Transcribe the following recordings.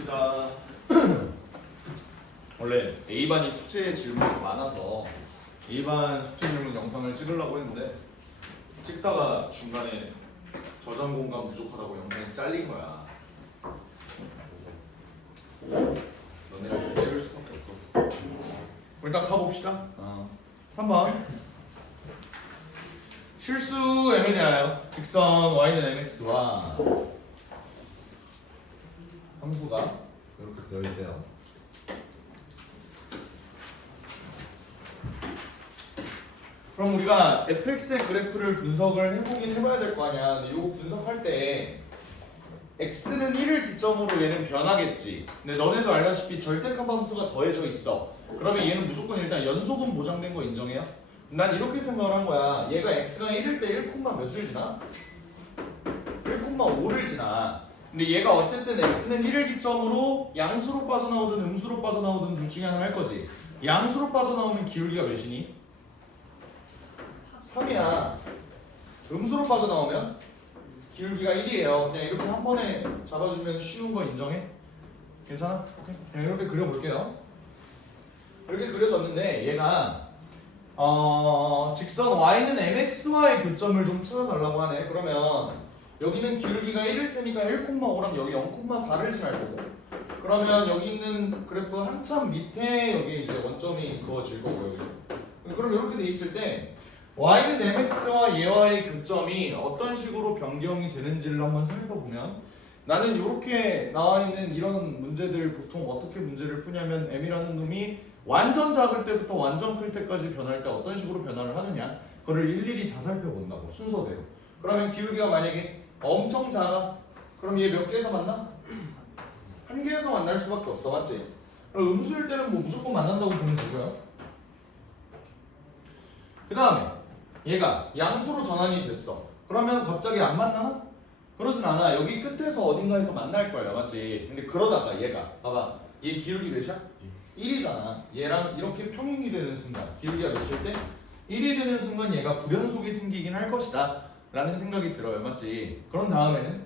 봅시다. 원래 A반이 숙제 질문이 많아서 A반 숙제 질문 영상을 찍으려고 했는데 찍다가 중간에 저장 공간 부족하다고 영상이 잘린 거야. 너네가 찍을 수밖에 없었어. 일단 가봅시다. 3번 실수 m에 대하여 직선 y는 mx와 함수가 이렇게 되어 있대요. 그럼 우리가 fx의 그래프를 분석을 해보긴 해봐야 될 거 아니야. 근데 이거 분석할 때 x는 1을 기점으로 얘는 변하겠지. 근데 너네도 알다시피 절대값 함수가 더해져 있어. 그러면 얘는 무조건 일단 연속은 보장된 거 인정해요? 난 이렇게 생각을 한 거야. 얘가 x가 1일 때 1, 몇을 지나? 1,5를 지나. 근데 얘가 어쨌든 x는 1을 기점으로 양수로 빠져나오든 음수로 빠져나오든 둘 중에 하나 할 거지. 양수로 빠져나오면 기울기가 몇이니? 3이야. 음수로 빠져나오면 기울기가 1이에요. 그냥 이렇게 한 번에 잡아주면 쉬운 거 인정해? 괜찮아? 오케이. 그냥 이렇게 그려볼게요. 이렇게 그려졌는데 얘가 직선 y는 mx와의 교점을 좀 찾아달라고 하네. 그러면 여기는 기울기가 1일 테니까 1,5랑 여기 0,4를 지날 거고, 그러면 여기 있는 그래프 한참 밑에 여기 이제 원점이 그어질 거고요. 그럼 이렇게 돼 있을 때 y는 mx와 얘와의 교점이 어떤 식으로 변경이 되는지를 한번 살펴보면, 나는 이렇게 나와 있는 이런 문제들 보통 어떻게 문제를 푸냐면 m이라는 놈이 완전 작을 때부터 완전 클 때까지 변할 때 어떤 식으로 변화를 하느냐, 그거를 일일이 다 살펴본다고, 순서대로. 그러면 기울기가 만약에 엄청 작아, 그럼 얘 몇 개에서 만나? 한 개에서 만날 수밖에 없어, 맞지? 그럼 음수일 때는 뭐 무조건 만난다고 보면 되고요. 그 다음에 얘가 양수로 전환이 됐어. 그러면 갑자기 안 만나? 그러진 않아. 여기 끝에서 어딘가에서 만날 거예요, 맞지? 근데 그러다가 얘가 봐봐, 얘 기울기 몇이야? 1이잖아. 얘랑 이렇게 평행이 되는 순간 기울기가 몇일 때? 1이 되는 순간 얘가 불연속이 생기긴 할 것이다 라는 생각이 들어요, 맞지? 그런 다음에는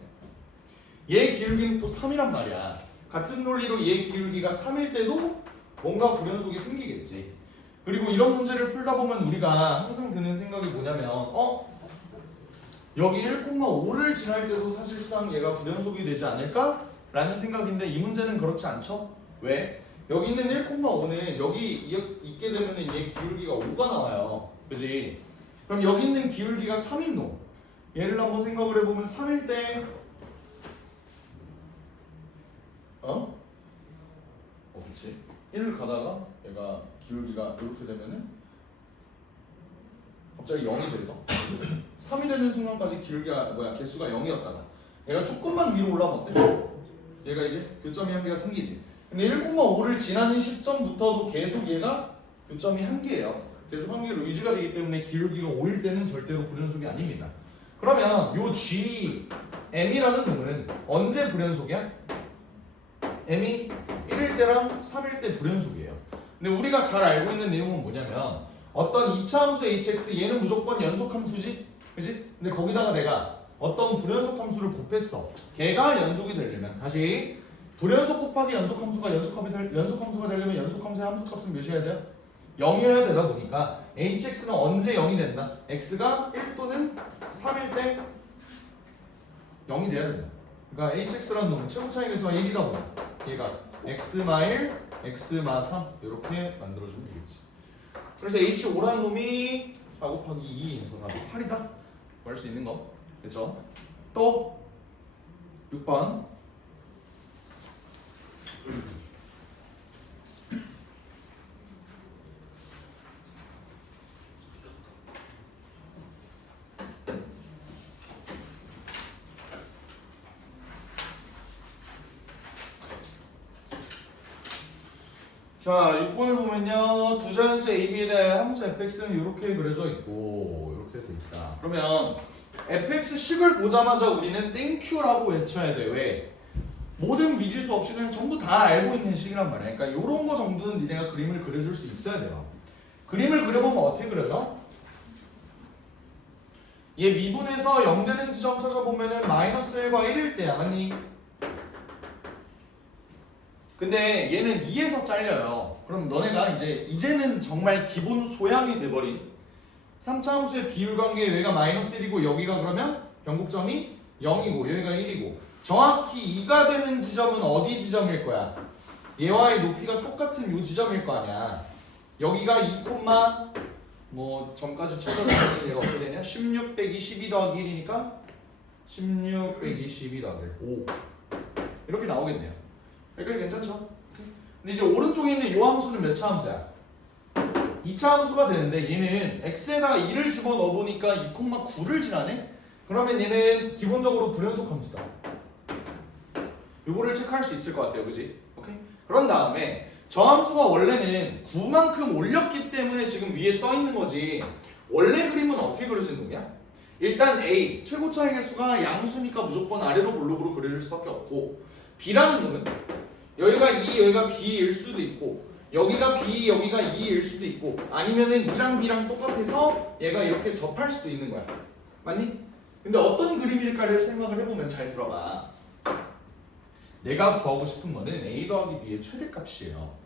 얘 기울기는 또 3이란 말이야. 같은 논리로 얘 기울기가 3일 때도 뭔가 불연속이 생기겠지. 그리고 이런 문제를 풀다 보면 우리가 항상 드는 생각이 뭐냐면 여기 1,5를 지날 때도 사실상 얘가 불연속이 되지 않을까? 라는 생각인데 이 문제는 그렇지 않죠? 왜? 여기 있는 1,5는 여기 있게 되면 얘 기울기가 5가 나와요. 그지? 그럼 여기 있는 기울기가 3인 놈. 얘를 한번 생각을 해보면 3일 때 그치? 1을 가다가 얘가 기울기가 이렇게 되면은 갑자기 0이 돼서 3이 되는 순간까지 기울기가 개수가 0이었다가 얘가 조금만 위로 올라가면 어때? 얘가 이제 교점이 한 개가 생기지. 근데 1,5를 지나는 시점부터도 계속 얘가 교점이 한 개예요. 계속 한 개로 유지가 되기 때문에 기울기가 5일 때는 절대로 불연속이 아닙니다. 그러면 요 G M이라는 놈은 언제 불연속이야? M이 1일 때랑 3일 때 불연속이에요. 근데 우리가 잘 알고 있는 내용은 뭐냐면 어떤 2차 함수 hx 얘는 무조건 연속 함수지? 그지? 근데 거기다가 내가 어떤 불연속 함수를 곱했어. 걔가 연속이 되려면 다시 불연속 곱하기 연속 함수가 연속 함수가 되려면 연속 함수의 함수값은 몇이어야 돼요? 0이어야 되다 보니까 hx는 언제 0이 된다? x가 1 또는 3일 때 0이 돼야 된다. 그러니까 hx라는 놈은 최고 차이 계수가 1이다 보니까 얘가 x마 1, x마 3 이렇게 만들어주면 되겠지. 그래서 h5라는 놈이 4 곱하기 2에서 8이다? 구할 수 있는 거. 그쵸? 또 6번 자, 6번을 보면요. 두 자연수 AB에 대해 함수 fx는 이렇게 그려져 있고 이렇게 돼 있다. 그러면 fx식을 보자마자 우리는 땡큐라고 외쳐야 돼. 왜? 모든 미지수 없이 그냥 전부 다 알고 있는 식이란 말이야. 그러니까 이런 거 정도는 니네가 그림을 그려줄 수 있어야 돼요. 그림을 그려보면 어떻게 그려져? 얘 미분에서 0 되는 지점 찾아보면은 -1과 1일 때야, 맞니? 근데 얘는 2에서 잘려요. 그럼 너네가 이제는 정말 기본 소양이 돼버린 3차 함수의 비율 관계 여기가 마이너스 1이고 여기가 그러면 변곡점이 0이고 여기가 1이고 정확히 2가 되는 지점은 어디 지점일 거야? 얘와의 높이가 똑같은 요 지점일 거 아니야. 여기가 2, 뭐 점까지 쳐져서 얘가 어떻게 되냐? 16 빼기 12 더하기 1이니까 16 빼기 12 더하기 5 이렇게 나오겠네요. 여기까지 괜찮죠? 근데 이제 오른쪽에 있는 요 함수는 몇 차 함수야? 2차 함수가 되는데 얘는 x에다가 2를 집어넣어 보니까 2,9를 지나네? 그러면 얘는 기본적으로 불연속 함수다. 요거를 체크할 수 있을 것 같아요. 그지? 오케이? 그런 다음에 저 함수가 원래는 9만큼 올렸기 때문에 지금 위에 떠 있는 거지. 원래 그림은 어떻게 그려지는 거냐? 일단 A, 최고차의 개수가 양수니까 무조건 아래로 블록으로 그려질 수밖에 없고 B라는 놈은 여기가 2, 여기가 B일 수도 있고 여기가 B, 여기가 2일 수도 있고 아니면은 2랑 B랑 똑같아서 얘가 이렇게 접할 수도 있는 거야. 맞니? 근데 어떤 그림일까를 생각을 해보면 잘 들어봐. 내가 구하고 싶은 거는 A 더하기 B의 최대값이에요.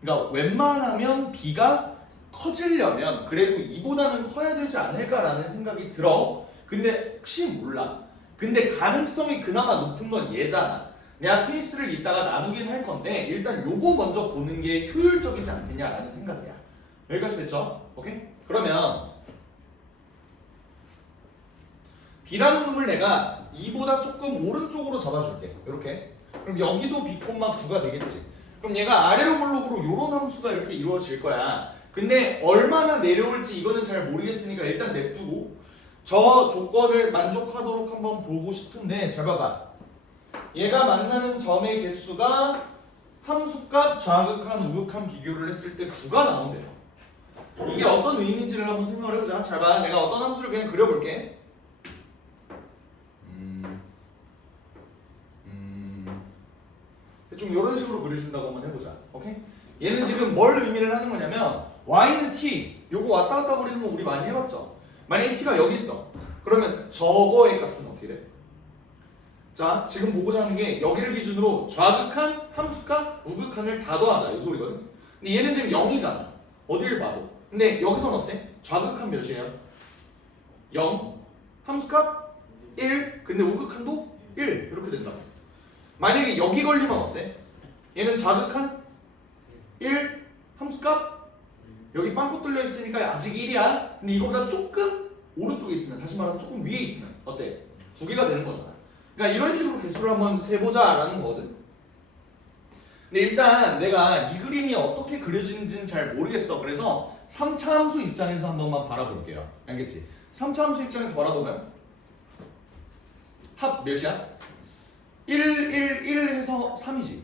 그러니까 웬만하면 B가 커지려면 그래도 2보다는 커야 되지 않을까라는 생각이 들어. 근데 혹시 몰라. 근데 가능성이 그나마 높은 건 얘잖아. 내가 케이스를 이따가 나누긴 할 건데 일단 요거 먼저 보는 게 효율적이지 않겠냐라는 생각이야. 여기까지 됐죠? 오케이? 그러면 B라는 놈을 내가 2보다 조금 오른쪽으로 잡아줄게. 이렇게. 그럼 여기도 B, 9가 되겠지. 그럼 얘가 아래로 블록으로 요런 함수가 이렇게 이루어질 거야. 근데 얼마나 내려올지 이거는 잘 모르겠으니까 일단 냅두고 저 조건을 만족하도록 한번 보고 싶은데 잘 봐봐. 얘가 만나는 점의 개수가 함수값, 좌극한, 우극한 비교를 했을 때 9가 나온대요. 이게 어떤 의미인지를 한번 생각을 해보자. 잘 봐. 내가 어떤 함수를 그냥 그려볼게. 좀 이런 식으로 그려준다고 한번 해보자. 오케이? 얘는 지금 뭘 의미를 하는 거냐면 y는 t, 요거 왔다 갔다 거리는 거 우리 많이 해봤죠? 만약에 t가 여기 있어. 그러면 저거의 값은 어떻게 돼? 자, 지금 보고자 하는 게 여기를 기준으로 좌극한, 함수값, 우극한을 다 더하자. 이 소리거든. 근데 얘는 지금 0이잖아. 어디를 봐도. 근데 여기서는 어때? 좌극한 몇이에요? 0. 함수값 1. 근데 우극한도 1. 이렇게 된다고. 만약에 여기 걸리면 어때? 얘는 좌극한 1. 함수값 여기 빵꾸 뚫려 있으니까 아직 1이야. 근데 이거보다 조금 오른쪽에 있으면, 다시 말하면 조금 위에 있으면 어때? 2개가 되는 거잖아. 그러니까 이런 식으로 개수를 한번 세보자라는 거거든. 근데 일단 내가 이 그림이 어떻게 그려지는지는 잘 모르겠어. 그래서 3차 함수 입장에서 한 번만 바라볼게요. 알겠지? 3차 함수 입장에서 바라보면 합 몇이야? 1, 1, 1 해서 3이지.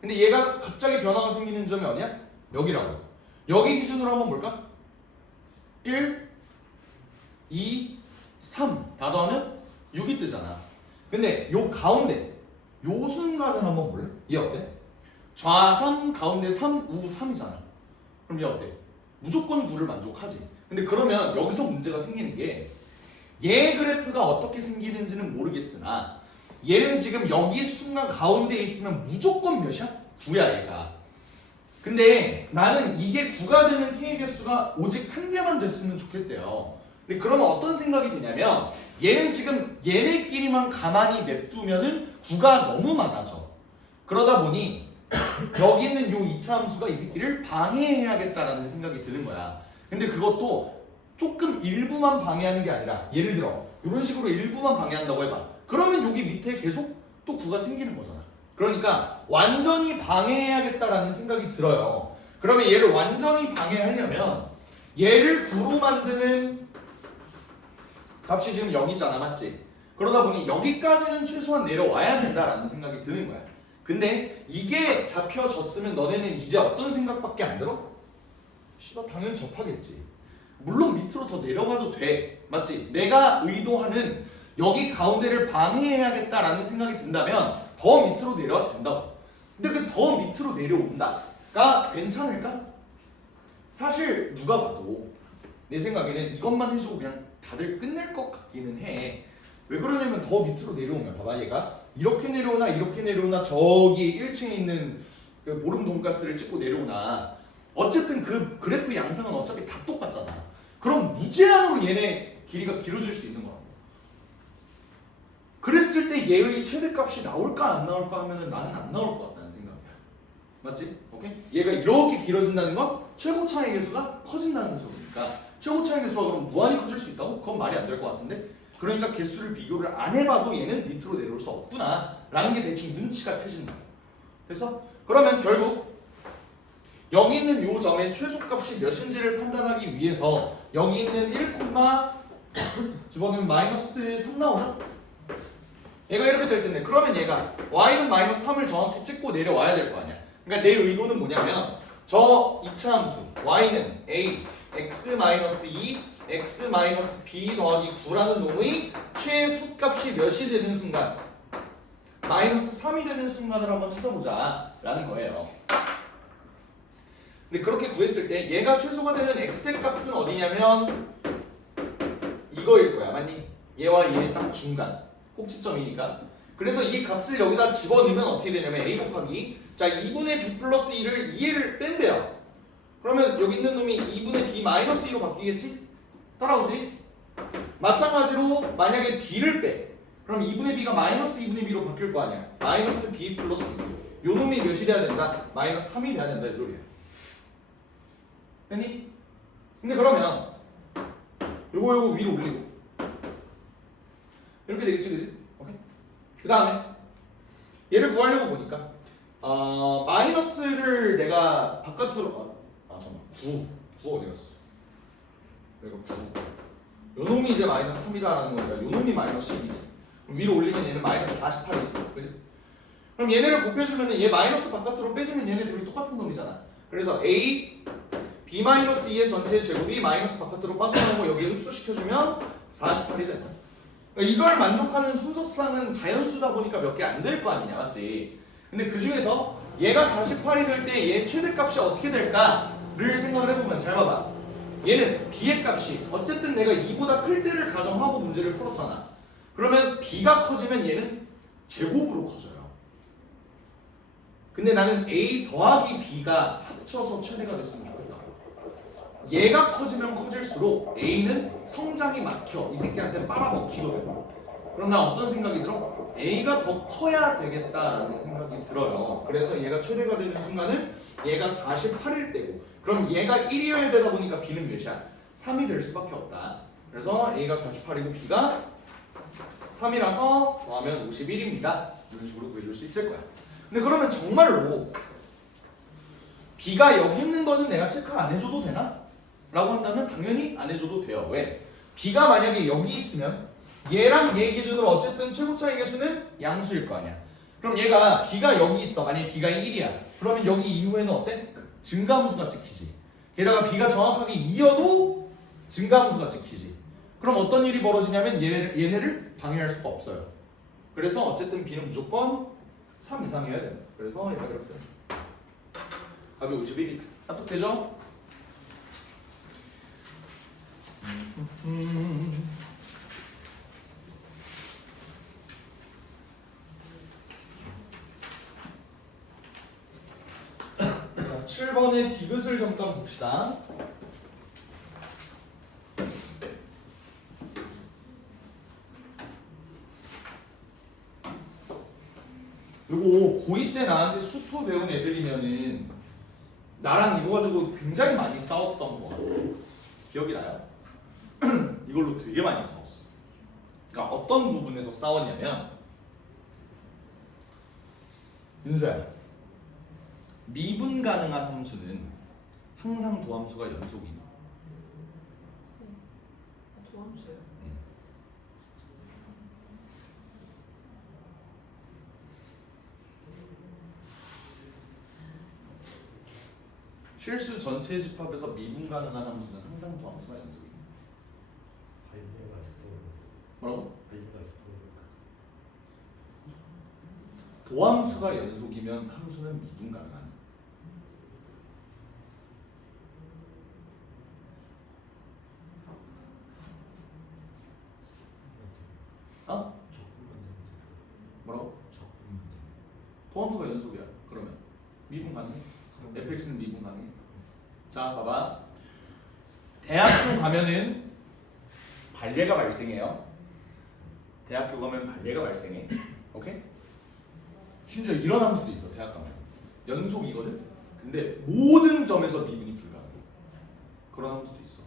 근데 얘가 갑자기 변화가 생기는 지점이 어디야? 여기라고. 여기 기준으로 한번 볼까? 1, 2, 3 다 더하면 6이 뜨잖아. 근데 요 가운데 요 순간을 한번 볼래? 얘 어때? 좌3 가운데 3, 우 3이잖아. 그럼 얘 어때? 무조건 9를 만족하지. 근데 그러면 여기서 문제가 생기는 게 얘 그래프가 어떻게 생기는지는 모르겠으나 얘는 지금 여기 순간 가운데에 있으면 무조건 몇이야? 9야 얘가. 근데 나는 이게 9가 되는 K의 개수가 오직 한 개만 됐으면 좋겠대요. 근데 그러면 어떤 생각이 드냐면 얘는 지금 얘네끼리만 가만히 냅두면은 9가 너무 많아져. 그러다 보니 여기 있는 요 2차 함수가 이 새끼를 방해해야겠다라는 생각이 드는 거야. 근데 그것도 조금 일부만 방해하는 게 아니라 예를 들어 이런 식으로 일부만 방해한다고 해봐. 그러면 여기 밑에 계속 또 9가 생기는 거잖아. 그러니까 완전히 방해해야겠다라는 생각이 들어요. 그러면 얘를 완전히 방해하려면 얘를 9로 만드는 값이 지금 0이잖아. 맞지? 그러다 보니 여기까지는 최소한 내려와야 된다라는 생각이 드는 거야. 근데 이게 잡혀졌으면 너네는 이제 어떤 생각밖에 안 들어? 씨발 당연히 접하겠지. 물론 밑으로 더 내려가도 돼. 맞지? 내가 의도하는 여기 가운데를 방해해야겠다라는 생각이 든다면 더 밑으로 내려와도 된다고. 근데 그 더 밑으로 내려온다가 괜찮을까? 사실 누가 봐도 내 생각에는 이것만 해주고 그냥 다들 끝낼 것 같기는 해. 왜 그러냐면 더 밑으로 내려오면 봐봐 얘가 이렇게 내려오나 이렇게 내려오나 저기 1층에 있는 그 보름 돈가스를 찍고 내려오나 어쨌든 그 그래프 양상은 어차피 다 똑같잖아. 그럼 무제한으로 얘네 길이가 길어질 수 있는 거라고. 그랬을 때 얘의 최대값이 나올까 안 나올까 하면은 나는 안 나올 것 같다는 생각이야. 맞지? 오케이? 얘가 이렇게 길어진다는 건 최고 차이 계수가 커진다는 소리니까 최고 차이 계수가 그럼 무한히 커질 수 있다고? 그건 말이 안 될 것 같은데? 그러니까 개수를 비교를 안 해봐도 얘는 밑으로 내려올 수 없구나 라는 게 대충 눈치가 채진다. 됐어? 그러면 결국 여기 있는 요 점의 최소값이 몇인지를 판단하기 위해서 여기 있는 1, 집어넣으면 마이너스 3 나오나? 얘가 이렇게 될 텐데 그러면 얘가 y는 마이너스 3을 정확히 찍고 내려와야 될 거 아니야. 그러니까 내 의도는 뭐냐면 저 이차 함수 y는 a x 마이너스 2 x 마이너스 b 더하기 9라는 놈의 최소값이 몇이 되는 순간 마이너스 3이 되는 순간을 한번 찾아보자 라는 거예요. 근데 그렇게 구했을 때 얘가 최소가 되는 x의 값은 어디냐면 이거일 거야. 맞니? 얘와 얘의 딱 중간 꼭지점이니까. 그래서 이 값을 여기다 집어넣으면 어떻게 되냐면 a 곱하기 자 2분의 b 플러스 2를 2를 뺀대요. 그러면 여기 있는 놈이 2분의 b 마이너스 2로 바뀌겠지? 따라오지? 마찬가지로 만약에 b를 빼 그럼 2분의 b가 마이너스 2분의 b로 바뀔 거 아니야. 마이너스 b 플러스 2. 요 놈이 몇이 돼야 된다? 마이너스 3이 돼야 된다 이 소리야. 됐니? 근데 그러면 요거 위로 올리고 이렇게 되겠지 그지? 오케이? 그 다음에 얘를 구하려고 보니까 마이너스를 내가 바깥으로 잠깐만 9 어디 갔어? 내가 9 요놈이 이제 마이너스 3이다라는 거니까 요놈이 마이너스 10이지. 위로 올리면 얘는 마이너스 48이지 그지? 그럼 얘네를 곱해주면 얘 마이너스 바깥으로 빼주면 얘네 둘이 똑같은 놈이잖아. 그래서 a b-2의 전체 제곱이 마이너스 바깥으로 빠져나오고 여기에 흡수시켜주면 48이 된다. 그러니까 이걸 만족하는 순서상은 자연수다 보니까 몇 개 안 될 거 아니냐 맞지? 근데 그 중에서 얘가 48이 될 때 얘 최대값이 어떻게 될까를 생각을 해보면 잘 봐봐. 얘는 b의 값이 어쨌든 내가 2보다 클 때를 가정하고 문제를 풀었잖아. 그러면 b가 커지면 얘는 제곱으로 커져요. 근데 나는 a 더하기 b가 합쳐서 최대가 됐으면 좋겠다. 얘가 커지면 커질수록 a는 성장이 막혀. 이 새끼한테 빨아먹히거든. 그럼 난 어떤 생각이 들어? a가 더 커야 되겠다라는 생각이 들어요. 그래서 얘가 최대가 되는 순간은 얘가 48일 때고 그럼 얘가 1이어야 되다 보니까 b는 몇이야? 3이 될 수밖에 없다. 그래서 a가 48이고 b가 3이라서 더하면 51입니다. 이런 식으로 구해줄 수 있을 거야. 근데 그러면 정말로 b가 여기 있는 거는 내가 체크 안 해줘도 되나? 라고 한다면 당연히 안 해줘도 돼요. 왜? b가 만약에 여기 있으면 얘랑 얘 기준으로 어쨌든 최고차의 개수는 양수일 거 아니야. 그럼 얘가 b가 여기 있어. 만약에 b가 1이야. 그러면 여기 이후에는 어때? 증가함수가 찍히지. 게다가 b가 정확하게 2여도 증가함수가 찍히지. 그럼 어떤 일이 벌어지냐면 얘네를 방해할 수가 없어요. 그래서 어쨌든 b는 무조건 3 이상이어야 된다. 그래서 얘가 이렇게 됩니다. 답이 51이다. 납득되죠? 자, 7번의 디귿을 잠깐 봅시다. 요거 고2 때 나한테 수투 배운 애들이면은 나랑 이거 가지고 굉장히 많이 싸웠던 거 기억이 나요? 이걸로 되게 많이 싸웠어. 그러니까 어떤 부분에서 싸웠냐면 윤서야 미분 가능한 함수는 항상 도함수가 연속이냐? 네. 도함수요? 실수 전체 집합에서 미분 가능한 함수는 항상 도함수가 연속이냐? 뭐라고? 도함수가 연속이면 함수는 미분 가능하냐? 어? 뭐라고? 도함수가 연속이야. 그러면 미분 가능해. fx는 미분 가능해. 자, 봐봐. 대학교 가면은 발레가 발생해요. 대학교 가면 발레가 발생해. 오케이? 심지어 이런 함수도 있어. 대학 가면 연속이거든. 근데 모든 점에서 미분이 불가능해. 그런 함수도 있어.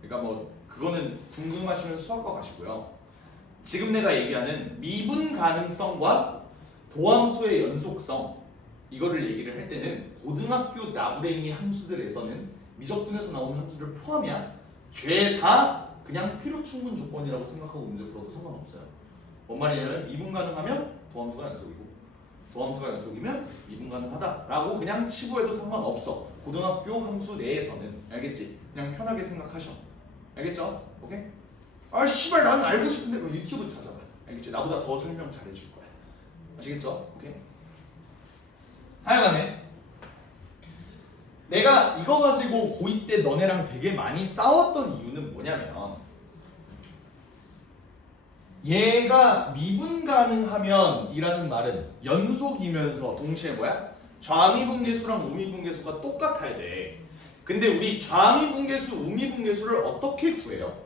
그러니까 뭐 그거는 궁금하시면 수학과 가시고요. 지금 내가 얘기하는 미분 가능성과 도함수의 연속성, 이거를 얘기를 할 때는 고등학교 나부랭이 함수들에서는 미적분에서 나오는 함수를 포함이야. 죄다 그냥 필요 충분 조건이라고 생각하고 문제 풀어도 상관없어요. 뭔 말이냐면 미분 가능하면 도함수가 연속이고 도함수가 연속이면 미분 가능하다라고 그냥 치부해도 상관없어. 고등학교 함수 내에서는. 알겠지? 그냥 편하게 생각하셔. 알겠죠? 오케이? 아 씨발 나는 알고 싶은데 뭐 유튜브 찾아봐. 알겠지? 나보다 더 설명 잘해줄 거야. 아시겠죠? 오케이? 하여간에 내가 이거 가지고 고2 때 너네랑 되게 많이 싸웠던 이유는 뭐냐면 얘가 미분 가능하면 이라는 말은 연속이면서 동시에 뭐야? 좌미분계수랑 우미분계수가 똑같아야 돼. 근데 우리 좌미분계수, 우미분계수를 어떻게 구해요?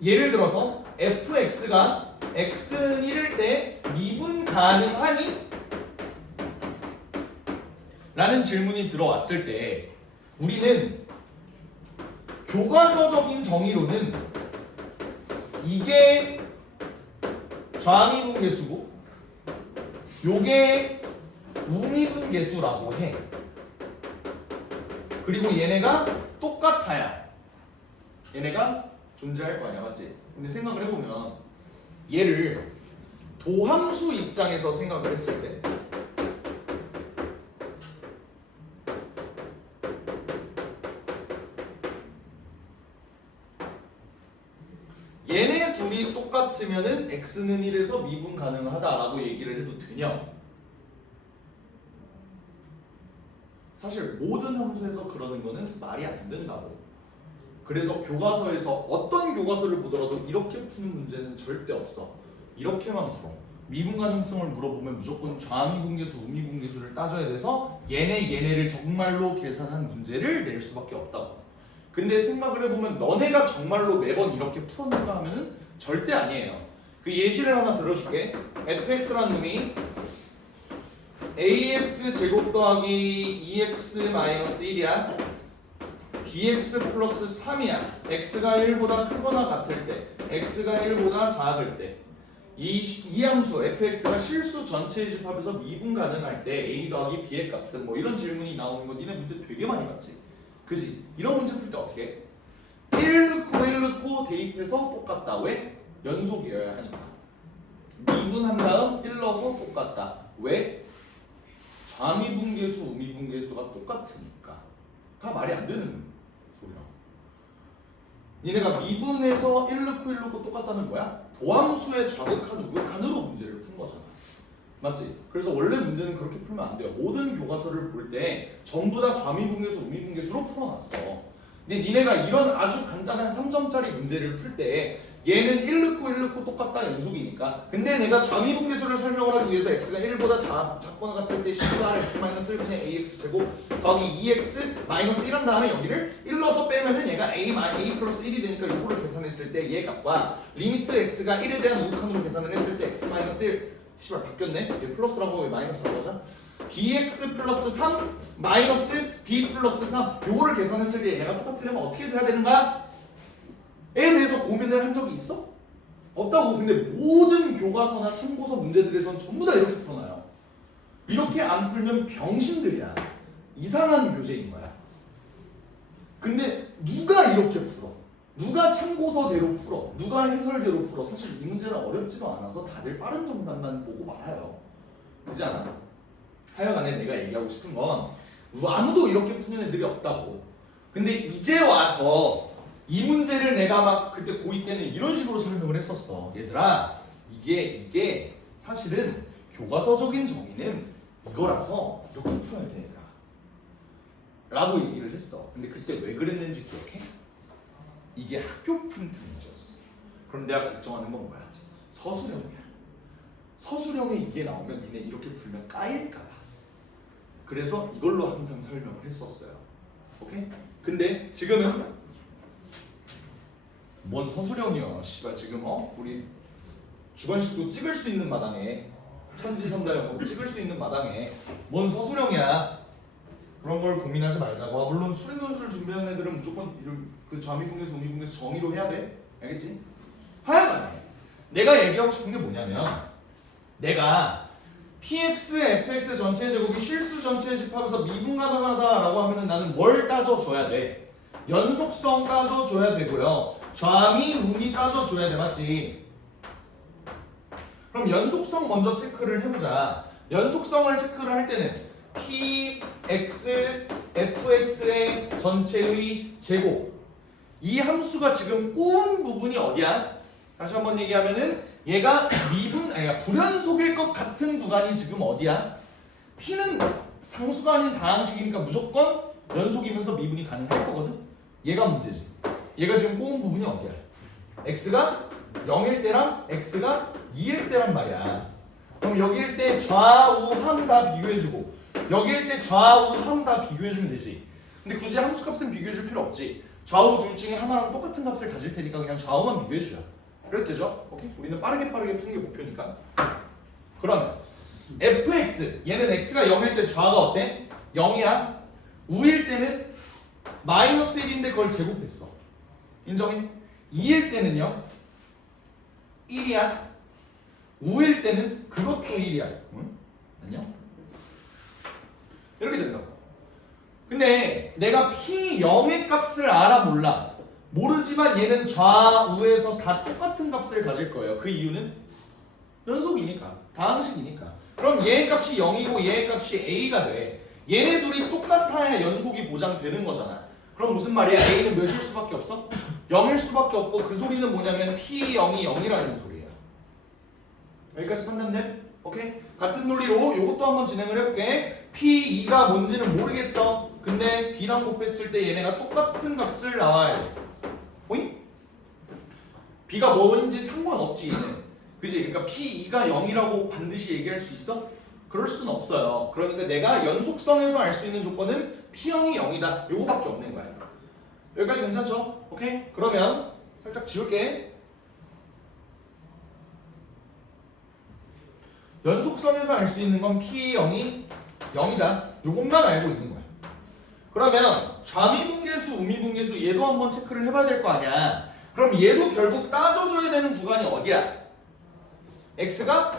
예를 들어서 fx가 x는 1일 때 미분 가능하니? 라는 질문이 들어왔을 때 우리는 교과서적인 정의로는 이게 좌미분계수고 요게 우미분계수라고 해. 그리고 얘네가 똑같아야 얘네가 존재할 거 아니야, 맞지? 근데 생각을 해보면 얘를 도함수 입장에서 생각을 했을 때 얘네 둘이 똑같으면은 x는 1에서 미분 가능하다라고 얘기를 해도 되냐? 사실 모든 함수에서 그러는 거는 말이 안 된다고. 그래서 교과서에서 어떤 교과서를 보더라도 이렇게 푸는 문제는 절대 없어. 이렇게만 풀어. 미분 가능성을 물어보면 무조건 좌미분계수, 우미분계수를 따져야 돼서 얘네를 정말로 계산한 문제를 낼 수밖에 없다고. 근데 생각을 해보면 너네가 정말로 매번 이렇게 풀었는가 하면은 절대 아니에요. 그 예시를 하나 들어줄게. fx라는 놈이 ax 제곱 더하기 2x 마이너스 1이야. bx 플러스 3이야. x가 1보다 크거나 같을 때, x가 1보다 작을 때, 이 함수 fx가 실수 전체의 집합에서 미분 가능할 때 a 더하기 b의 값은 뭐 이런 질문이 나오는 거 니네 문제 되게 많이 봤지? 그지? 이런 문제 풀 때 어떻게 해? 1 넣고 대입해서 똑같다. 왜? 연속이어야 하니까. 미분한 다음 1 넣어서 똑같다. 왜? 좌미분계수, 우미분계수가 똑같으니까. 가 말이 안 되는 소리야. 니네가 미분해서 1 넣고 똑같다는 거야? 도함수의 좌극한 우극한으로 문제를 푼 거잖아. 맞지? 그래서 원래 문제는 그렇게 풀면 안 돼요. 모든 교과서를 볼 때 전부 다 좌미분계수, 우미분계수로 풀어놨어. 근데 니네가 이런 아주 간단한 3점짜리 문제를 풀 때 얘는 1 넣고 똑같다 연속이니까. 근데 내가 좌미분계수를 설명을 하기 위해서 x가 1보다 작거나 같을 때 c가 x-1분의 ax 제곱 더하기 2x 마이너스 1한 다음에 여기를 1 넣어서 빼면은 얘가 a 플러스 1이 되니까 이거를 계산했을 때 얘 값과 리미트 x가 1에 대한 우극한으로 계산을 했을 때 x 마이너스 1 씨발 바뀌었네? 얘 플러스라고 왜 마이너스라고 하자? bx 플러스 3 마이너스 b 플러스 3 요거를 계산했을 때 얘네가 똑같으려면 어떻게 돼야 되는가? 에 대해서 고민을 한 적이 있어? 없다고. 근데 모든 교과서나 참고서 문제들에선 전부 다 이렇게 풀어놔요. 이렇게 안 풀면 병신들이야. 이상한 교재인 거야. 근데 누가 이렇게 풀어? 누가 참고서대로 풀어? 누가 해설대로 풀어? 사실 이 문제는 어렵지도 않아서 다들 빠른 정답만 보고 말아요. 그렇지 않아? 하여간에 내가 얘기하고 싶은 건 아무도 이렇게 푸는 애들이 없다고. 근데 이제 와서 이 문제를 내가 막 그때 고2 때는 이런 식으로 설명을 했었어. 얘들아, 이게 사실은 교과서적인 정의는 이거라서 이렇게 풀어야 돼, 얘들아. 라고 얘기를 했어. 근데 그때 왜 그랬는지 기억해? 이게 학교 프린트 문제였어. 그럼 내가 걱정하는 건 뭐야? 서술형이야. 서술형에 이게 나오면 니네 이렇게 풀면 까일까봐. 그래서 이걸로 항상 설명을 했었어요. 오케이? 근데 지금은 뭔 서술형이야. 씨발 지금 우리 주관식도 찍을 수 있는 마당에 천지선다형으로 찍을 수 있는 마당에 뭔 서술형이야. 그런 걸 고민하지 말자고. 물론 수리논술 준비하는 애들은 무조건 이런 그 좌미분계수, 우미분계수 정의로 해야 돼. 알겠지? 하여간 내가 얘기하고 싶은 게 뭐냐면 내가 px, fx 전체 제곱이 실수 전체 집합에서 미분 가능하다라고 하면은 나는 뭘 따져줘야 돼? 연속성 따져줘야 되고요. 좌미, 우미 따져줘야 돼. 맞지? 그럼 연속성 먼저 체크를 해보자. 연속성을 체크를 할 때는 px, fx의 전체의 제곱 이 함수가 지금 꼬은 부분이 어디야? 다시 한번 얘기하면은 얘가 불연속일 것 같은 구간이 지금 어디야? p는 상수가 아닌 다항식이니까 무조건 연속이면서 미분이 가능할 거거든? 얘가 문제지. 얘가 지금 꼬은 부분이 어디야? x가 0일 때랑 x가 2일 때란 말이야. 그럼 여기일 때 좌우함 다 비교해주고 여기일 때 좌우함 다 비교해주면 되지. 근데 굳이 함수값은 비교해줄 필요 없지. 좌우 둘 중에 하나랑 똑같은 값을 가질 테니까 그냥 좌우만 비교해주자. 그래도 되죠? 오케이? 우리는 빠르게 푸는 게 목표니까. 그러면 fx 얘는 x가 0일 때 좌가 어때? 0이야. 우일 때는 마이너스 1인데 그걸 제곱했어. 인정해? 2일 때는요 1이야. 우일 때는 그것도 1이야. 응? 안녕? 이렇게 된다고. 근데 내가 P0의 값을 알아 몰라? 모르지만 얘는 좌우에서 다 똑같은 값을 가질 거예요. 그 이유는 연속이니까. 다항식이니까. 그럼 얘의 값이 0이고 얘의 값이 A가 돼. 얘네 둘이 똑같아야 연속이 보장되는 거잖아. 그럼 무슨 말이야? A는 몇일 수밖에 없어? 0일 수밖에 없고 그 소리는 뭐냐면 P0이 0이라는 소리야. 여기까지 판단돼? 오케이? 같은 논리로 요것도 한번 진행을 해볼게. P2가 뭔지는 모르겠어. 근데 B랑 곱했을 때 얘네가 똑같은 값을 나와야 돼. 보잉? B가 뭔지 상관없지 얘는. 그지? 그러니까 P2가 0이라고 반드시 얘기할 수 있어? 그럴 순 없어요. 그러니까 내가 연속성에서 알 수 있는 조건은 P0이 0이다. 요거밖에 없는 거야. 여기까지 괜찮죠? 오케이? 그러면 살짝 지울게. 연속성에서 알 수 있는 건 P0이 0이다. 요것만 알고 있는 거야. 그러면 좌미분계수, 우미분계수 얘도 한번 체크를 해봐야 될 거 아니야. 그럼 얘도 결국 따져줘야 되는 구간이 어디야? x가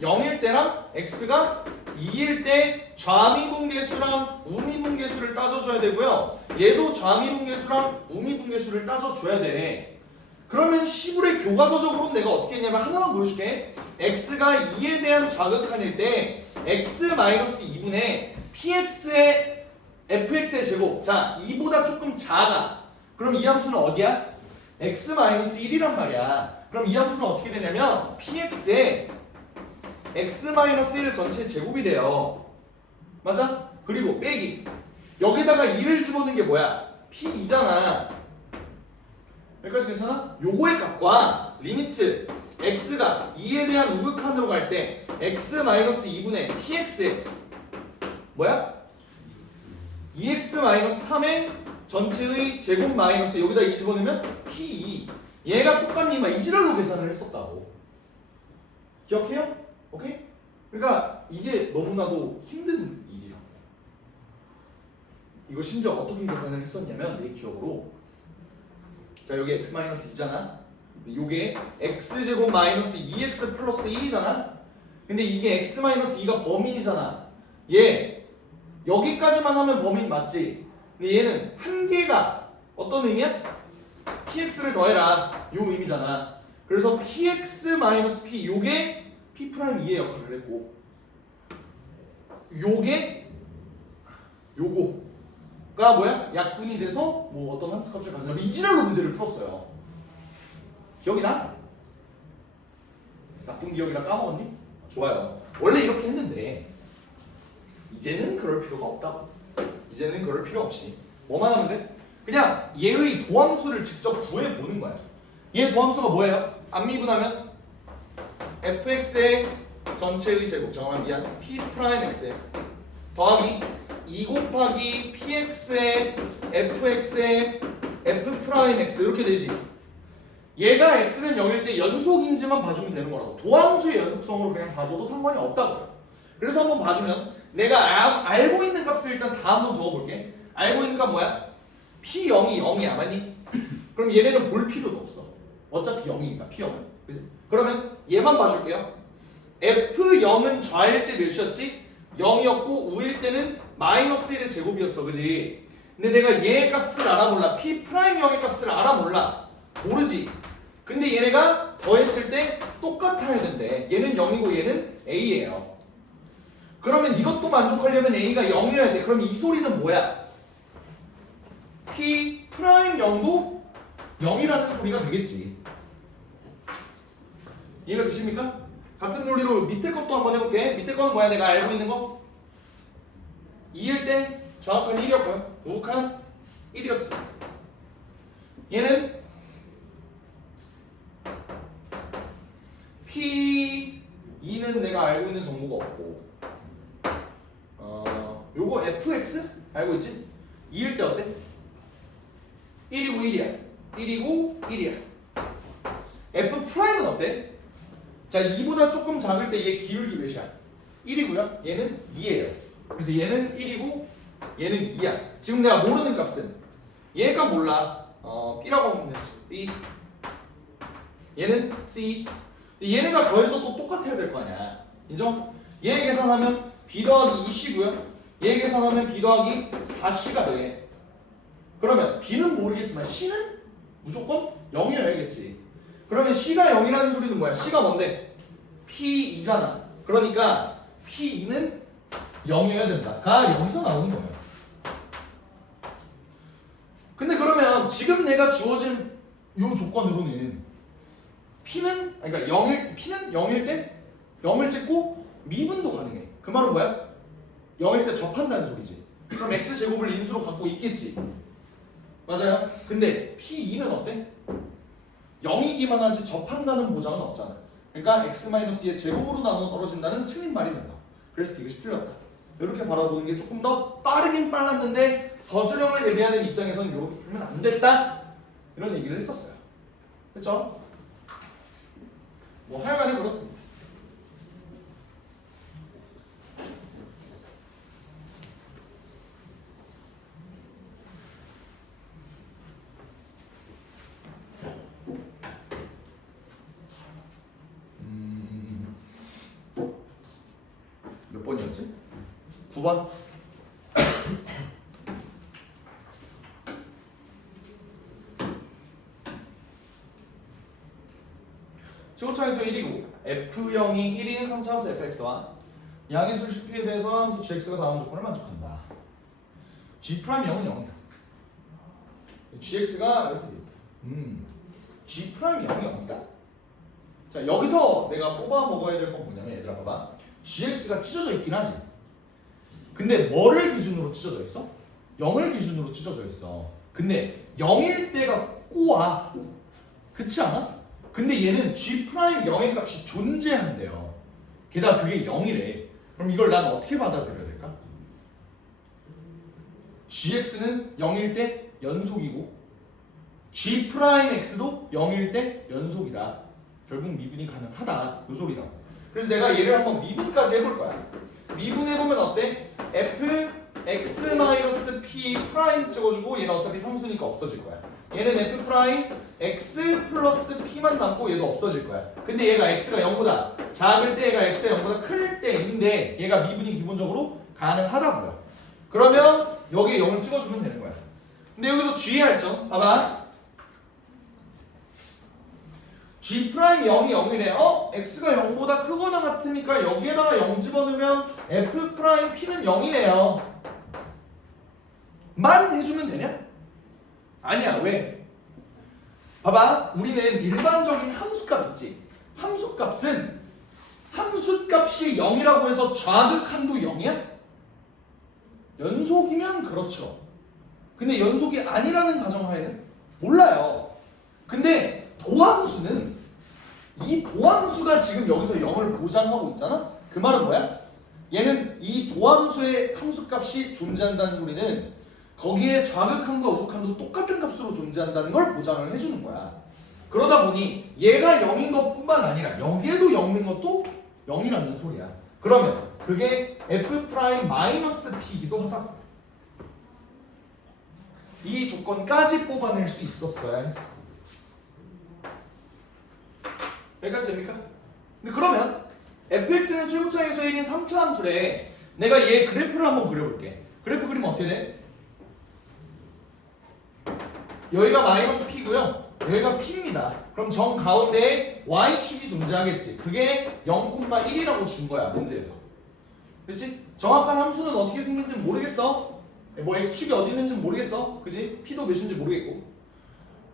0일 때랑 x가 2일 때 좌미분계수랑 우미분계수를 따져줘야 되고요. 얘도 좌미분계수랑 우미분계수를 따져줘야 돼. 그러면 시불의 교과서적으로 내가 어떻게 했냐면 하나만 보여줄게. x가 2에 대한 좌극한일 때 x-2분의 px의 fx의 제곱. 자, 2보다 조금 작아. 그럼 이 함수는 어디야? x-1이란 말이야. 그럼 이 함수는 어떻게 되냐면 px의 x-1 전체 제곱이 돼요. 맞아? 그리고 빼기. 여기다가 2를 집어넣은 게 뭐야? p2잖아. 여기까지 괜찮아? 요거의 값과 리미트 x가 2에 대한 우극한으로 갈 때 x-2분의 px의 뭐야? 2x-3의 전체의 제곱 마이너스 여기다 2 집어넣으면 p2. 얘가 똑같니? 막 이지랄로 계산을 했었다고. 기억해요? 오케이? 그러니까 이게 너무나도 힘든 일이라고. 이거 심지어 어떻게 계산을 했었냐면 내 기억으로 자 여기 x-2잖아. 요게 x제곱 마이너스 2x 플러스 1이잖아. 근데 이게 x-2가 범인이잖아. 얘 여기까지만 하면 범인 맞지? 근데 얘는 한 개가 어떤 의미야? px를 더해라. 요 의미잖아. 그래서 px-p 요게 p'2의 역할을 했고 요게 요거가 뭐야? 약분이 돼서 뭐 어떤 함수값을 가져가면 이지랄로 문제를 풀었어요. 기억이 나? 나쁜 기억이라 까먹었니? 좋아요. 원래 이렇게 했는데 이제는 그럴 필요가 없다고. 이제는 그럴 필요 없이 뭐만 하면 돼? 그냥 얘의 도함수를 직접 구해보는 거야. 얘 도함수가 뭐예요? 안 미분하면 fx의 전체의 제곱 잠깐만 미안 p 프라임 x 더하기 2 곱하기 px의 fx의 f 프라임 x 이렇게 되지. 얘가 x는 0일 때 연속인지만 봐주면 되는 거라고. 도함수의 연속성으로 그냥 봐줘도 상관이 없다고요. 그래서 한번 봐주면 내가 알고 있는 값을 일단 다 한번 적어볼게. 알고 있는 값 뭐야? p0이 0이야 맞니? 그럼 얘네는 볼 필요도 없어. 어차피 0이니까 p0은. 그치? 그러면 얘만 봐줄게요. f0은 좌일 때 몇이었지? 0이었고 우일 때는 마이너스 1의 제곱이었어 그지? 근데 내가 얘의 값을 알아 몰라. p 프라임 0의 값을 알아 몰라. 모르지. 근데 얘네가 더했을 때 똑같아야 된대. 얘는 0이고 얘는 a예요. 그러면 이것도 만족하려면 a가 0이어야 돼. 그럼 이 소리는 뭐야? p 프라임 0도 0이라는 소리가 되겠지. 이해가 되십니까? 같은 논리로 밑에 것도 한번 해볼게. 밑에 거는 뭐야? 내가 알고 있는 거? 2일 때 정확한 1이었고요. 우욱한 1이었어. 얘는 P2는 내가 알고 있는 정보가 없고 요거 fx? 알고 있지? 2일 때 어때? 1이고 1이야 1이고 1이야 f 프라임은 어때? 자 2보다 조금 작을 때 얘 기울기 몇이야? 1이고요 얘는 2예요 그래서 얘는 1이고 얘는 2야 지금 내가 모르는 값은 얘가 몰라 B라고 하면 되지 B 얘는 C 얘네가 더해서 또 똑같아야 될 거 아니야 인정? 얘 계산하면 B 더하기 2C고요 얘 계산하면 B 더하기 4C가 돼 그러면 B는 모르겠지만 C는 무조건 0이어야겠지 그러면 C가 0이라는 소리는 뭐야? C가 뭔데? P2잖아 그러니까 P2는 0이어야 된다 가 여기서 나오는 거예요 근데 그러면 지금 내가 주어진 요 조건으로는 P는 그러니까 0일 P는 0일 때 0을 찍고 미분도 가능해. 그 말은 뭐야? 0일 때 접한다는 소리지. 그럼 x 제곱을 인수로 갖고 있겠지. 맞아요? 근데 P2는 어때? 0이기만 하지 접한다는 보장은 없잖아. 그러니까 x-의 제곱으로 나눠 떨어진다는 틀린 말이 된다. 그래서 이것이 틀렸다. 이렇게 바라보는 게 조금 더 빠르긴 빨랐는데 서술형을 대비하는 입장에서는 이렇게 풀면 안 됐다. 이런 얘기를 했었어요. 그렇죠? 뭐 하여간에 그렇습니다. 몇 번이었지? 9번? 최고차에서 1이고 F0이 1인 3차 함수 fx와 양의술 CP에 대해서 함수 gx가 다음 조건을 만족한다. G'0은 0이다. gx가 이렇게 되어 있다. G'0이 0이다. 자 여기서 내가 뽑아 먹어야 될 건 뭐냐면 얘들아 봐봐. gx가 찢어져 있긴 하지. 근데 뭐를 기준으로 찢어져 있어? 0을 기준으로 찢어져 있어. 근데 0일 때가 꼬아. 그렇지 않아? 근데 얘는 G'0의 값이 존재한대요. 게다가 그게 0이래. 그럼 이걸 난 어떻게 받아들여야 될까? GX는 0일 때 연속이고 G'X도 0일 때 연속이다. 결국 미분이 가능하다. 요 소리라고. 그래서 내가 얘를 한번 미분까지 해볼 거야. 미분해보면 어때? fx-p 프라임 찍어주고 얘는 어차피 상수니까 없어질 거야. 얘는 f 프라임 x 플러스 p만 남고 얘도 없어질 거야. 근데 얘가 x가 0보다 작을 때 얘가 x가 0보다 클 때인데 얘가 미분이 기본적으로 가능하다고요. 그러면 여기에 0을 찍어주면 되는 거야. 근데 여기서 주의할 점 봐봐. G' 0이 0이래. x가 0보다 크거나 같으니까 여기에다가 0 집어넣으면 f 프라임 p는 0이네요. 만 해주면 되냐? 아니야. 왜? 봐봐. 우리는 일반적인 함수값 있지. 함수값은 함수값이 0이라고 해서 좌극한도 0이야? 연속이면 그렇죠. 근데 연속이 아니라는 가정하에는 몰라요. 근데 도함수는 이 도함수가 지금 여기서 0을 보장하고 있잖아? 그 말은 뭐야? 얘는 이 도함수의 함수값이 존재한다는 소리는 거기에 좌극함과 우극함도 똑같은 값으로 존재한다는 걸 보장을 해주는 거야. 그러다 보니 얘가 0인 것뿐만 아니라 여기에도 0인 것도 0이라는 소리야. 그러면 그게 F'-P이기도 하다. 이 조건까지 뽑아낼 수 있었어야 했어. 여기까지 됩니까? 근데 그러면 fx는 최고차의 수액인 3차 함수래. 내가 얘 그래프를 한번 그려볼게. 그래프 그리면 어떻게 돼? 여기가 마이너스 p고요. 여기가 p입니다. 그럼 정 가운데에 y축이 존재하겠지. 그게 0,1이라고 준 거야 문제에서. 그렇지? 정확한 함수는 어떻게 생긴지 모르겠어. 뭐 x축이 어디 있는지 모르겠어. 그지? p도 몇인지 모르겠고.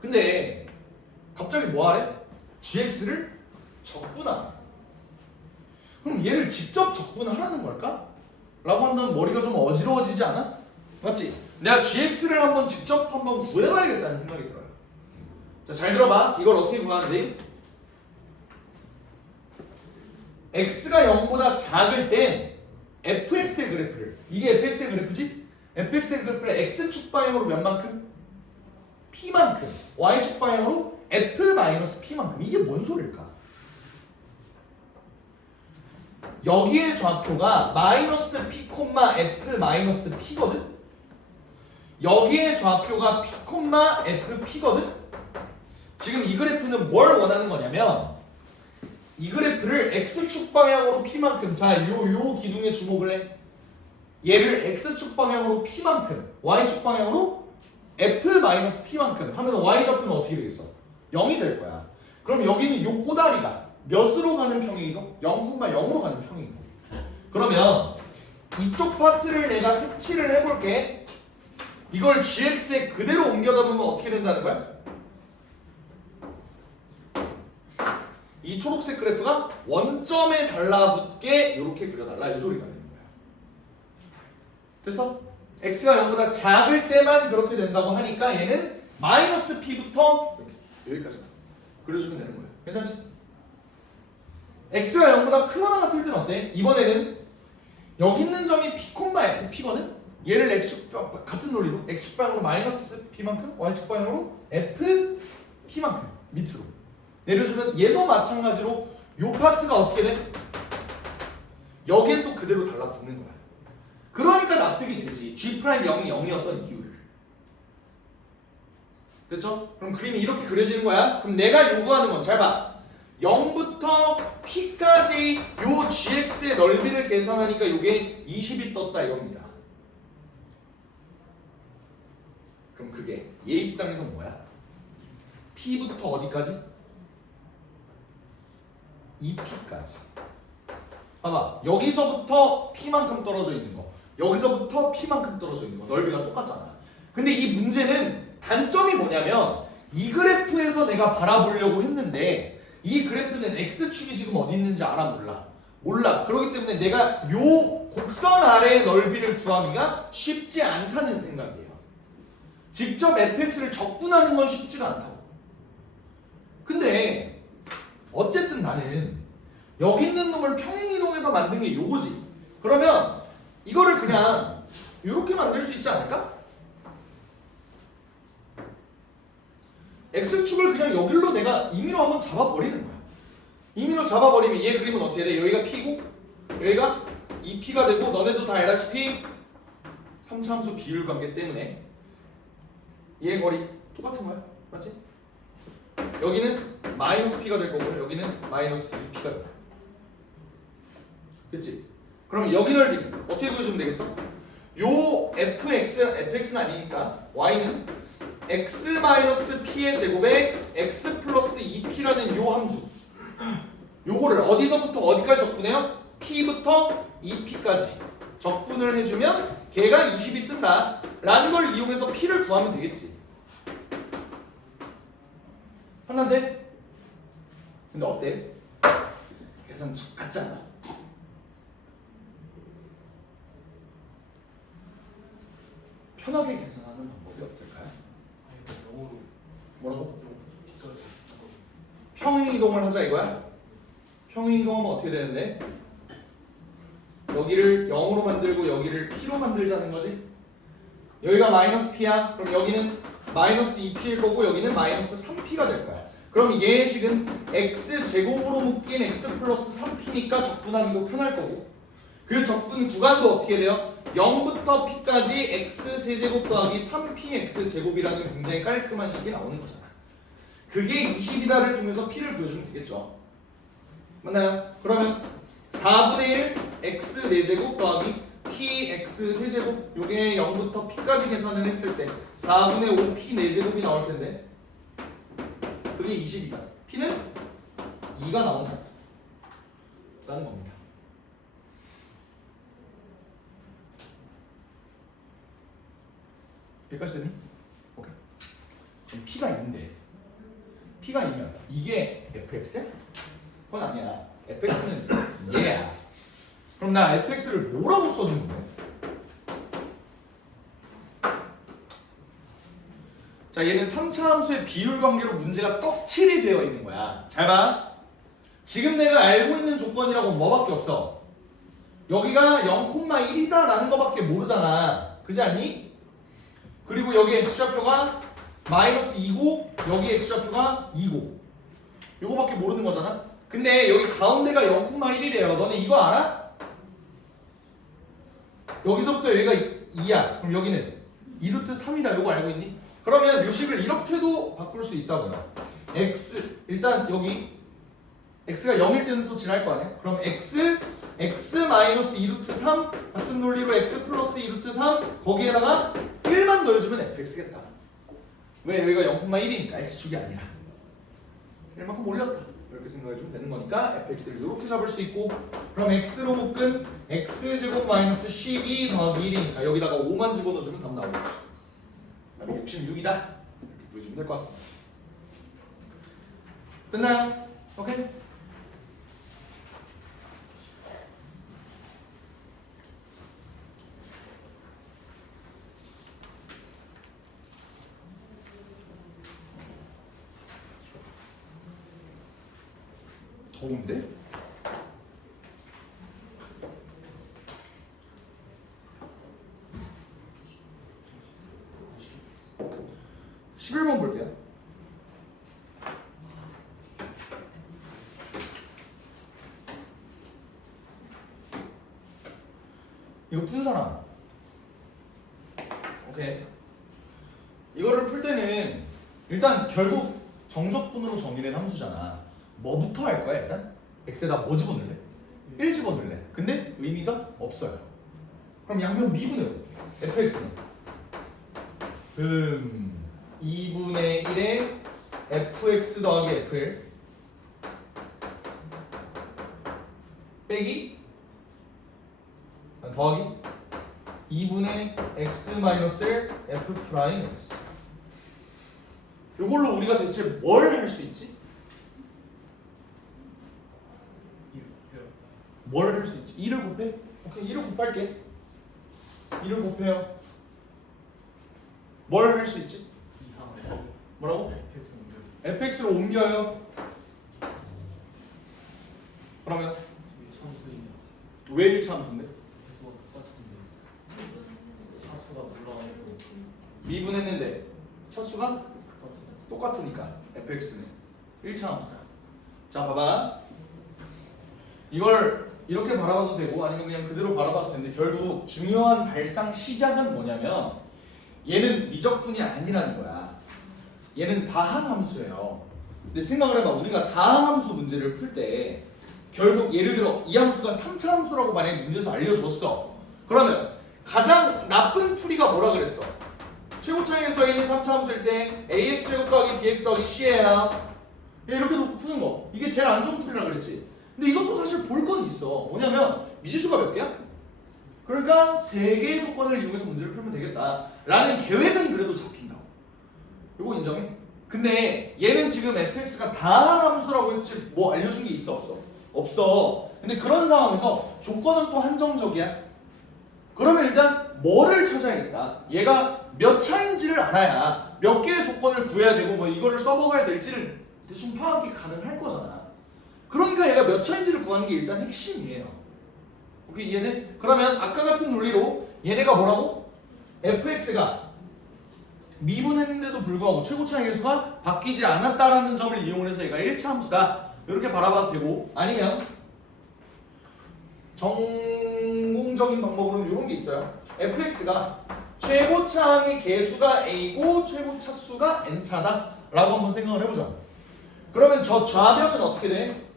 근데 갑자기 뭐 하래? gx를 적분하라. 그럼 얘를 직접 적분하라는 걸까? 라고 한다면 머리가 좀 어지러워지지 않아? 맞지? 내가 gx를 한번 직접 한번 구해봐야겠다는 생각이 들어요. 자, 잘 들어봐. 이걸 어떻게 구하는지. x가 0보다 작을 땐 fx의 그래프를, 이게 fx의 그래프지? fx의 그래프를 x축 방향으로 몇 만큼? p만큼. y축 방향으로 f-p만큼. 이게 뭔 소리일까? 여기의 좌표가 마이너스 p, f p거든? 여기의 좌표가 p, f p거든? 지금 이 그래프는 뭘 원하는 거냐면 이 그래프를 x축 방향으로 p만큼, 자, 요 기둥에 주목을 해. 얘를 x축 방향으로 p만큼, y축 방향으로 f-p만큼 하면 y좌표는 어떻게 되겠어? 0이 될 거야. 그럼 여기는 요 꼬다리가 몇으로 가는 평행이동? 0,0으로 가는 평행이동. 그러면 이쪽 파트를 내가 색칠을 해볼게. 이걸 gx에 그대로 옮겨다 보면 어떻게 된다는 거야? 이 초록색 그래프가 원점에 달라붙게 이렇게 그려달라, 이 소리가 되는 거야. 그래서 x가 0보다 작을 때만 그렇게 된다고 하니까 얘는 마이너스 p부터 이렇게 여기까지 그려주면 되는 거야. 괜찮지? x가 0보다 크거나 같을 때는 어때? 이번에는 여기 있는 점이 p, fp거든? 얘를 x축, 같은 논리로 x축 방향으로 마이너스 p만큼, y축 방향으로 fp만큼 밑으로 내려주면 얘도 마찬가지로 요 파트가 어떻게 돼? 여기에 또 그대로 달라붙는 거야. 그러니까 납득이 되지. G'0이 0이었던 이유를. 됐죠? 그럼 그림이 이렇게 그려지는 거야. 그럼 내가 요구하는 건 잘 봐. 0부터 p까지 요 gx의 넓이를 계산하니까 요게 20이 떴다 이겁니다. 그럼 그게 얘 입장에서 뭐야? p부터 어디까지? 2p까지. 봐봐. 여기서부터 p만큼 떨어져 있는 거, 여기서부터 p만큼 떨어져 있는 거 넓이가 똑같잖아. 근데 이 문제는 단점이 뭐냐면 이 그래프에서 내가 바라보려고 했는데 이 그래프는 x축이 지금 어디 있는지 알아? 몰라. 그렇기 때문에 내가 요 곡선 아래의 넓이를 구하기가 쉽지 않다는 생각이에요. 직접 fx를 적분하는 건 쉽지가 않다고. 근데 어쨌든 나는 여기 있는 놈을 평행이동해서 만든 게 요거지. 그러면 이거를 그냥 이렇게 만들 수 있지 않을까? x축을 그냥 여기로 내가 임의로 한번 잡아버리는 거야. 임의로 잡아버리면 얘 그림은 어떻게 돼? 여기가 p고 여기가 2p가 되고, 너네도 다 알다시피 3차함수 비율 관계 때문에 얘 거리 똑같은 거야. 맞지? 여기는 마이너스 p가 될 거고 여기는 마이너스 2p가 될 거야. 그치? 그럼 여기 넓이 어떻게 그려주면 되겠어? 요 fx는 아니니까 y는 x-p의 제곱에 x 플러스 2p라는 요 함수, 요거를 어디서부터 어디까지 적분해요? p부터 2p까지 적분을 해주면 걔가 20이 뜬다 라는 걸 이용해서 p를 구하면 되겠지. 하나인데? 근데 어때? 계산 같지 않아? 편하게 계산하는 방법이 없을까요? 너무 뭐라고? 평행이동을 하자 이거야. 평행이동하면 어떻게 되는데? 여기를 0으로 만들고 여기를 P로 만들자는 거지. 여기가 마이너스 P야. 그럼 여기는 마이너스 2P일 거고 여기는 마이너스 3P가 될 거야. 그럼 얘의 식은 X제곱으로 묶인 X 플러스 3P니까 적분하기도 편할 거고 그 적분 구간도 어떻게 돼요? 0부터 P까지 X 세제곱 더하기 3PX 제곱이라는 굉장히 깔끔한 식이 나오는 거잖아. 그게 20이다를 통해서 P를 구해주면 되겠죠. 맞나요? 그러면 4분의 1 X 4제곱 더하기 PX 세제곱 요게 0부터 P까지 계산을 했을 때 4분의 5 P 4제곱이 나올 텐데 그게 20이다. P는 2가 나온다는 겁니다. 여기까지 됐니? 오케이. 그럼 P가 있는데 P가 있면 이게 fx야? 그건 아니야. fx는 얘야. 그럼 나 fx를 뭐라고 써주는 거야? 자, 얘는 3차 함수의 비율 관계로 문제가 떡칠이 되어 있는 거야. 잘 봐. 지금 내가 알고 있는 조건이라고 뭐밖에 없어? 여기가 0,1이다라는 거밖에 모르잖아. 그지 않니? 그리고 여기 x좌표가 마이너스 2고 여기 x좌표가 2고 요거밖에 모르는 거잖아. 근데 여기 가운데가 0,1이래요. 너네 이거 알아? 여기서부터 여기가 2야. 그럼 여기는 2루트 3이다. 요거 알고 있니? 그러면 묘식을 이렇게도 바꿀 수 있다고요. x 일단 여기 x가 0일 때는 또 지날 거 아니야? 그럼 x 마이너스 2루트 3 같은 논리로 x 플러스 2루트 3 거기에다가 1만 더해주면 fx겠다. 왜? 여기가 0,1이니까 x축이 아니라 1만큼 올렸다. 이렇게 생각해주면 되는 거니까 fx를 이렇게 잡을 수 있고 그럼 x로 묶은 x제곱 마이너스 12 더하기 1이니까 여기다가 5만 집어넣어주면 답 나오겠죠. 66이다. 이렇게 구해주면 될 것 같습니다. 끝나요? 오케이? 더운데? (11번) 볼게요. 이거 푼 사람. 오케이. 이거를 풀 때는 일단 결국 정적분으로 정의된 함수잖아. 뭐부터 할 거야 일단? x에다 뭐 집어넣을래? 1 집어넣을래. 근데 의미가 없어요. 그럼 양변 미분해볼게. fx는 2분의 1에 fx 더하기 f1 빼기 더하기 2분의 x 마이너스 1 f 프라임 x. 이걸로 우리가 대체 뭘 할 수 있지? 뭘 할 수 있지? 2를 곱해? 오케이, 2를 곱할게. 2를 곱해요. 뭘 할 수 있지? 뭐라고? fx로 옮겨요. 그러면 왜 1차 함수인데? 미분했는데 차수가 똑같으니까 fx는 1차 함수다. 자, 봐봐. 이걸 이렇게 바라봐도 되고 아니면 그냥 그대로 바라봐도 되는데 결국 중요한 발상 시작은 뭐냐면 얘는 미적분이 아니라는 거야. 얘는 다항 함수예요. 근데 생각을 해봐. 우리가 다항 함수 문제를 풀 때 결국 예를 들어 이 함수가 3차 함수라고 만약에 문제에서 알려줬어. 그러면 가장 나쁜 풀이가 뭐라 그랬어? 최고차항에서 있는 3차 함수일 때 ax 제곱 더하기 bx 더하기 c예요. 이렇게 놓고 푸는 거. 이게 제일 안 좋은 풀이라 그랬지. 근데 이것도 사실 볼 건 있어. 뭐냐면 미지수가 몇 개야? 그러니까 3개의 조건을 이용해서 문제를 풀면 되겠다 라는 계획은 그래도 잡힌다고. 이거 인정해? 근데 얘는 지금 fx가 다항 함수라고 했지 뭐 알려준 게 있어 없어? 없어. 근데 그런 상황에서 조건은 또 한정적이야. 그러면 일단 뭐를 찾아야겠다. 얘가 몇 차인지를 알아야 몇 개의 조건을 구해야 되고 뭐 이거를 써먹어야 될지를 대충 파악이 가능할 거잖아. 그러니까 얘가 몇 차인지를 구하는 게 일단 핵심이에요. 오케이, 이해돼? 그러면 아까 같은 논리로 얘네가 뭐라고? fx가 미분했는데도 불구하고 최고 차이 계수가 바뀌지 않았다라는 점을 이용을 해서 얘가 1차 함수다. 이렇게 바라봐도 되고, 아니면 전공적인 방법으로는 이런 게 있어요. fx가 최고차항의 개수가 a고 최고차수가 n차다 라고 한번 생각을 해보자. 그러면 저 좌변은 어떻게 돼?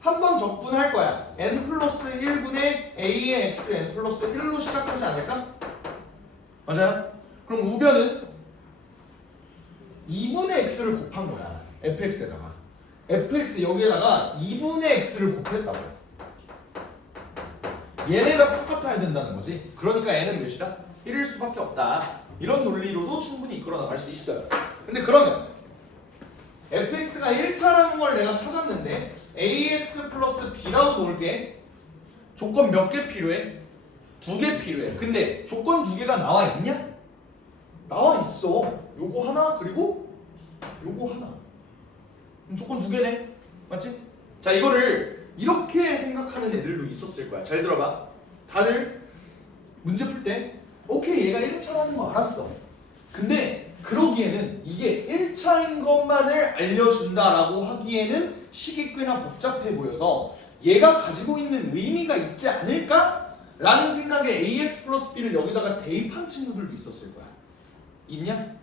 한 번 적분할 거야. n 플러스 1분의 a의 x n 플러스 1로 시작하지 않을까? 맞아요? 그럼 우변은 2분의 x를 곱한 거야. fx에다가 fx 여기에다가 2분의 x를 곱했다고. 얘네가 똑같아야 된다는 거지. 그러니까 n은 몇이다? 1일 수밖에 없다. 이런 논리로도 충분히 이끌어 나갈 수 있어요. 근데 그러면 fx가 1차라는 걸 내가 찾았는데 ax 플러스 b라고 놓을게. 조건 몇 개 필요해? 2개 필요해. 근데 조건 2개가 나와 있냐? 나와 있어. 요거 하나 그리고 요거 하나. 그럼 조건 2개네. 맞지? 자, 이거를 이렇게 생각하는 애들도 있었을 거야. 잘 들어봐. 다들 문제 풀 때 오케이 얘가 1차라는 거 알았어. 근데 그러기에는 이게 1차인 것만을 알려준다라고 하기에는 식이 꽤나 복잡해 보여서 얘가 가지고 있는 의미가 있지 않을까? 라는 생각에 ax 플러스 b를 여기다가 대입한 친구들도 있었을 거야. 있냐?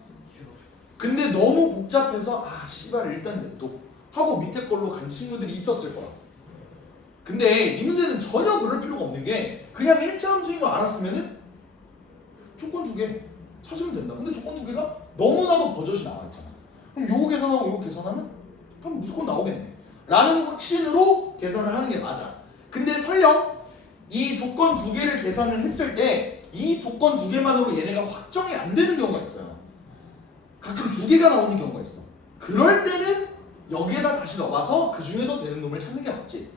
근데 너무 복잡해서 아 씨발 일단 냅둬 하고 밑에 걸로 간 친구들이 있었을 거야. 근데 이 문제는 전혀 그럴 필요가 없는 게 그냥 1차 함수인 거 알았으면은 조건 2개 찾으면 된다. 근데 조건 2개가 너무나도 버젓이 나와 있잖아. 그럼 요거 계산하고 요거 계산하면 그럼 무조건 나오겠네 라는 확신으로 계산을 하는 게 맞아. 근데 설령 이 조건 2개를 계산을 했을 때 이 조건 2개만으로 얘네가 확정이 안 되는 경우가 있어요. 가끔 2개가 나오는 경우가 있어. 그럴 때는 여기에다 다시 넣어봐서 그 중에서 되는 놈을 찾는 게 맞지.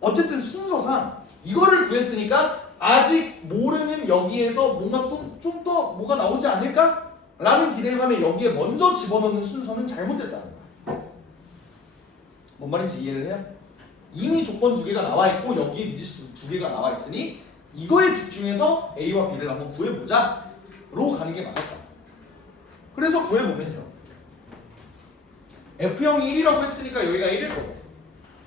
어쨌든 순서상 이거를 구했으니까 아직 모르는 여기에서 뭔가 또 좀 더 뭐가 나오지 않을까? 라는 기대감에 여기에 먼저 집어넣는 순서는 잘못됐다는 거야. 뭔 말인지 이해를 해요? 이미 조건 2개가 나와 있고 여기에 미지수 2개가 나와 있으니 이거에 집중해서 A와 B를 한번 구해보자 로 가는 게 맞았다. 그래서 구해보면요, F형이 1이라고 했으니까 여기가 1일 거고,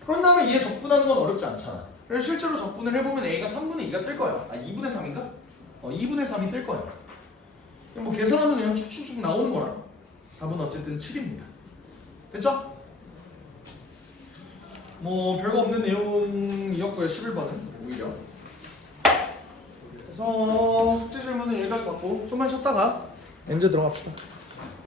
그런 다음에 얘 적분하는 건 어렵지 않잖아. 그래서 실제로 적분을 해보면 A가 3분의 2가 뜰 거야. 아 2분의 3인가? 2분의 3이 뜰 거야. 뭐 계산하면 그냥 쭉쭉쭉 나오는 거라. 답은 어쨌든 7입니다. 됐죠? 뭐 별거 없는 내용이었고요. 11번은 오히려. 그래서 숙제 질문은 여기까지 받고 좀만 쉬었다가 엔제 들어갑시다.